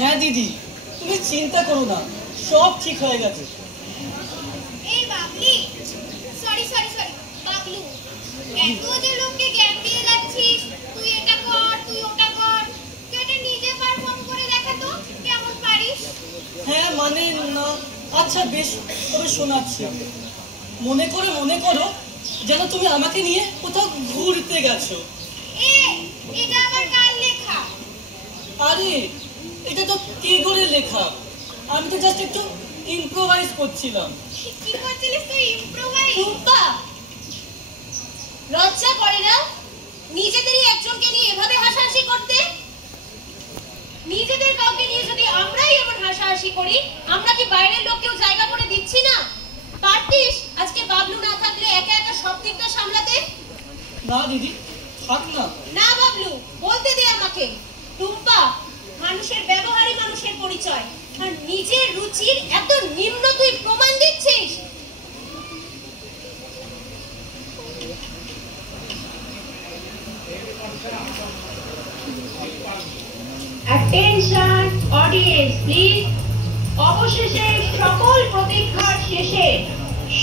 হ্যাঁ দিদি, তুমি চিন্তা করো না, সব ঠিক হয়ে গেছে। এই Babli, sorry sorry sorry Bablu, এত যে লোককে জ্ঞান দিয়ে যাচ্ছিস, তুই এটা কর তুই ওটা কর, তুই এটা নিজে পারফর্ম করে দেখা তো কেমন পারিস। হ্যাঁ মানে না, আচ্ছা বেশ, তবে শোনাচ্ছি। মনে করো যেন তুমি আমাকে নিয়ে কোথাও ঘুরতে গেছো। এটা আবার কার লেখা? আরে এটা তো টেগোরের লেখা, আমি তো জাস্ট একটু ইম্প্রোভাইজ করছিলাম। কি করছিলিস তুই ইম্প্রোভাইজ? টুম্পা, লজ্জা করে না নিজেদেরই একজনকে নিয়ে এভাবে হাসাহাসি করতে? নিজেদের কাউকে নিয়ে যদি আমরাই এমন হাসাহাসি করি, আমরা কি বাইরের লোককেও জায়গা করে দিচ্ছি না? পারতিস আজকে বাবলু না থাকলে একা একা সব দিকটা সামলাতে? না দিদি, থাক না। না বাবলু, বলতে দে আমাকে। টুম্পা, মানুষের ব্যবহারই মানুষের পরিচয়, আর নিজের রুচির এত নিম্ন তুই প্রমাণ দিচ্ছিস। Attention audience please, অবশেষে সকল প্রতীক্ষার শেষে